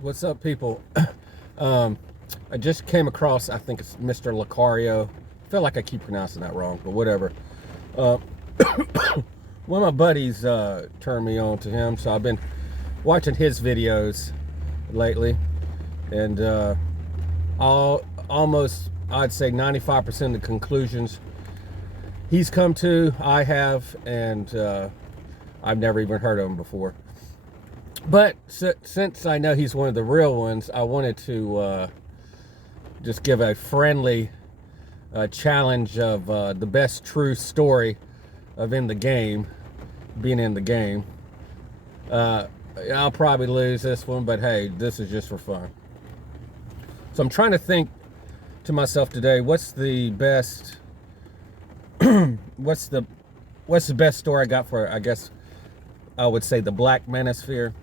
What's up, people? I just came across, I think it's Mr. Locario. I feel like I keep pronouncing that wrong, but whatever. Uh, One of my buddies turned me on to him, so I've been watching his videos lately, and almost, I'd say 95% of the conclusions he's come to, I have, and I've never even heard of him before. But since I know he's one of the real ones, I wanted to just give a friendly challenge of the best true story of being in the game. I'll probably lose this one, but hey, this is just for fun. So I'm trying to think to myself today, what's the best what's the best story I got for, I guess I would say, the Black Manosphere.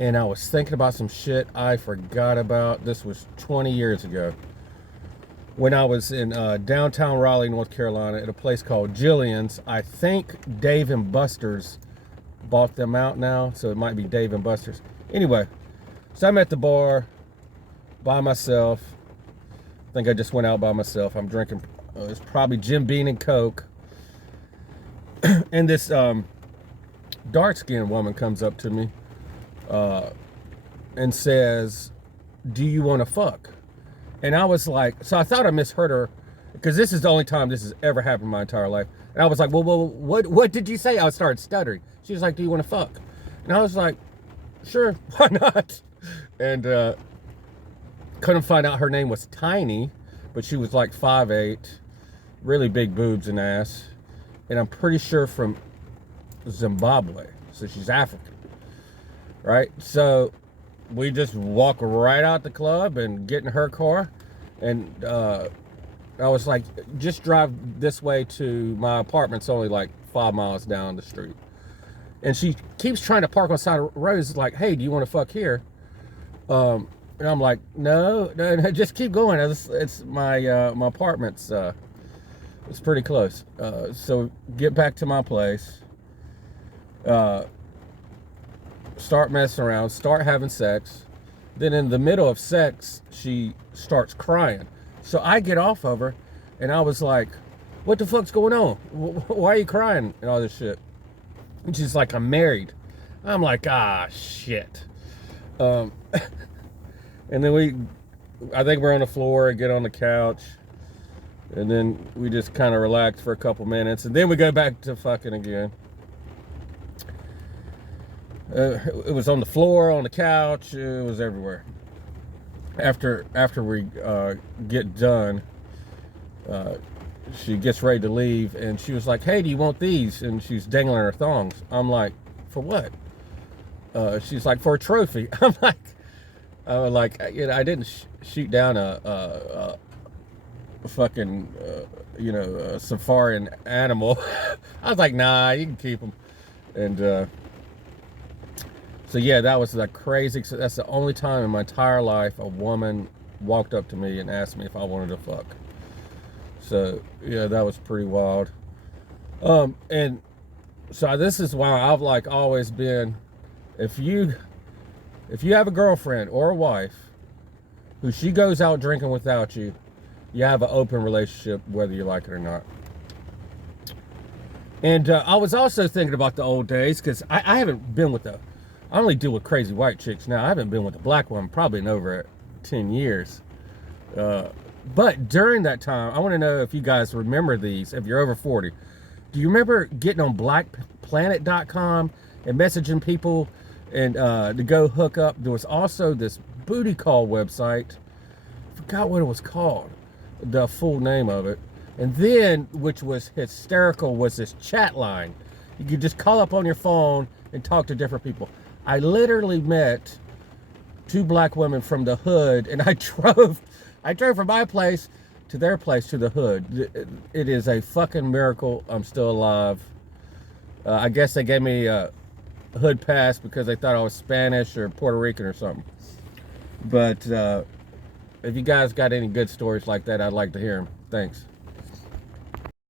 And I was thinking about some shit I forgot about. This was 20 years ago when I was in downtown Raleigh, North Carolina, at a place called Jillian's. I think Dave and Buster's bought them out now, so it might be Dave and Buster's. Anyway, so I'm at the bar by myself. I think I just went out by myself. I'm drinking, it's probably Jim Beam and Coke. And this dark-skinned woman comes up to me and says, "Do you want to fuck?" And I was like, so I thought I misheard her, because this is the only time this has ever happened in my entire life. And I was like, well, what did you say? I started stuttering. She was like, "Do you want to fuck?" And I was like, sure, why not? And couldn't find out her name was Tiny, but she was like 5'8", really big boobs and ass. And I'm pretty sure from Zimbabwe, so she's African. Right? So we just walk right out the club and get in her car. And I was like, just drive this way to my apartment's only like 5 miles down the street. And she keeps trying to park on the side of the road. It's like, "Hey, do you want to fuck here?" And I'm like, no, just keep going. It's my my apartment's it's pretty close. So get back to my place. Start messing around, start having sex. Then in the middle of sex, she starts crying. So I get off of her, and I was like, "What the fuck's going on? Why are you crying?" And all this shit. And she's like, "I'm married." I'm like, "Ah, shit." And then I think we're on the floor, get on the couch, and then we just kind of relax for a couple minutes, and then we go back to fucking again. It was on the floor, on the couch, it was everywhere. After we get done, she gets ready to leave, and she was like, "Hey, do you want these?" And she's dangling her thongs. I'm like, "For what?" She's like, "For a trophy." I'm like, I didn't shoot down a fucking, a safari animal. I was like, "Nah, you can keep them." And so yeah, that was the crazy. That's the only time in my entire life a woman walked up to me and asked me if I wanted to fuck. So yeah, that was pretty wild. And so this is why I've like always been, if you have a girlfriend or a wife who she goes out drinking without you, you have an open relationship whether you like it or not. And I was also thinking about the old days, because I haven't been with I only deal with crazy white chicks now. I haven't been with a black woman probably in over 10 years. But during that time, I want to know if you guys remember these, if you're over 40. Do you remember getting on blackplanet.com and messaging people and to go hook up? There was also this booty call website. I forgot what it was called, the full name of it. And then, which was hysterical, was this chat line. You could just call up on your phone and talk to different people. I literally met 2 black women from the hood, and I drove from my place to their place to the hood. It is a fucking miracle I'm still alive. I guess they gave me a hood pass because they thought I was Spanish or Puerto Rican or something. But if you guys got any good stories like that, I'd like to hear them. Thanks.